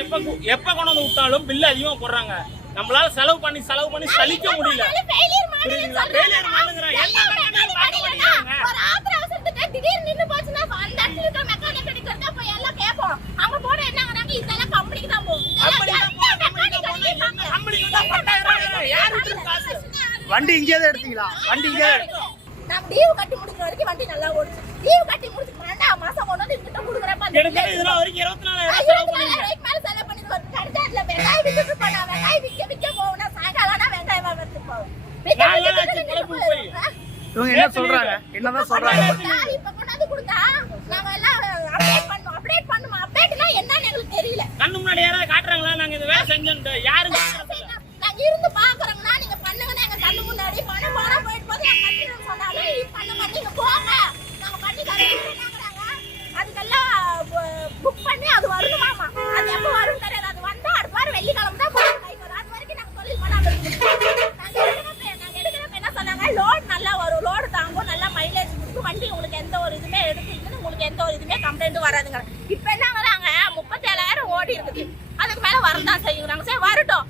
எப்ப கொண்டு வந்து விட்டாலும் பில் அதிகமா போடுறாங்க. நம்மளால செலவு பண்ணி சலிக்க முடியல. புரியுதுங்களா? ஃபெயிலியர் மாலுங்கற என்ன மெக்கானிக் பார்க்க மாட்டீங்க. ஒரு ஆத்திர அவசரத்துக்கு திடீர்னு நின்னு போச்சுனா அந்த இடத்துல இருக்க மெக்கானிக் கிடைக்கிறதா போய் எல்லாம் கேட்போம். அங்க போட என்னங்கறாங்க இதெல்லாம் கம்பெனிக்கு தான் போகும். கம்பெனிக்கு தான் 10000 யார் விட்டு காசு. வண்டி இங்கே தான் எடுத்தீங்களா? வண்டி இங்கே நான் டியூ கட்டி முடிக்கிற வரைக்கும் வண்டி நல்லா ஓடுச்சு. டியூ கட்டி முடிச்சு மாசம் கொண்டு வந்து இங்கிட்ட குடுக்குறப்ப எடுத்து இதெல்லாம் வரைக்கும் 24000 செலவு பண்ணிருக்கேன். மேல செலவு பண்ணிட்டு கடையில வெங்காயம் வித்துட்டு போனா வெங்காயம் விக்க போனா சாயங்காலம்னா வெங்காயம் வாங்கிட்டு போவோம். இவங்க என்ன சொல்றாங்க? என்னதான் சொல்றாங்க? இப்ப கொண்டாந்து கொடுத்தா நாங்க எல்லாம் அப்டேட் பண்ணுமா அப்டேட்னா என்னன்னு எங்களுக்கு தெரியல. கண்ணு முன்னாடி யாராவது காட்டுறாங்களா நாங்க இந்த வேலை செஞ்சோம்னு? யாருங்க நாங்க இருந்து பாக்குறோம்னா நீங்க பண்ணுங்க எங்க கண்ணு முன்னாடி பணம் போனா போயிட்டு போது நாங்க கட்டிட்டு சொன்னாலும் பண்ண நீங்க போங்க நாங்க பண்ணி தரேன்ங்கறாங்க. அதுக்கெல்லாம் புக் பண்ணி அது வரணுமாமா. அது எப்ப வரும் தெரியாது. அது வந்தா அடுத்த வாரம் வெள்ளிக்கிழமை தான் போய் கை வரும். அது வரைக்கும் நாங்க தொழில் பண்ணாம இருக்கோம். நாங்க எடுக்கிறப்ப என்ன சொன்னாங்க லோட் நல்லா வரும், லோடு தாங்கும், நல்லா மைலேஜ் கொடுக்கும், வண்டி உங்களுக்கு எந்த ஒரு இதுமே எடுத்துக்கிட்டு உங்களுக்கு எந்த ஒரு இதுமே கம்ப்ளைண்ட் வராதுங்க. இப்ப என்னங்கறாங்க 37000 ஓடி இருக்குது. அதுக்கு மேல வரதான் செய்யுறாங்க. சரி வரட்டும்.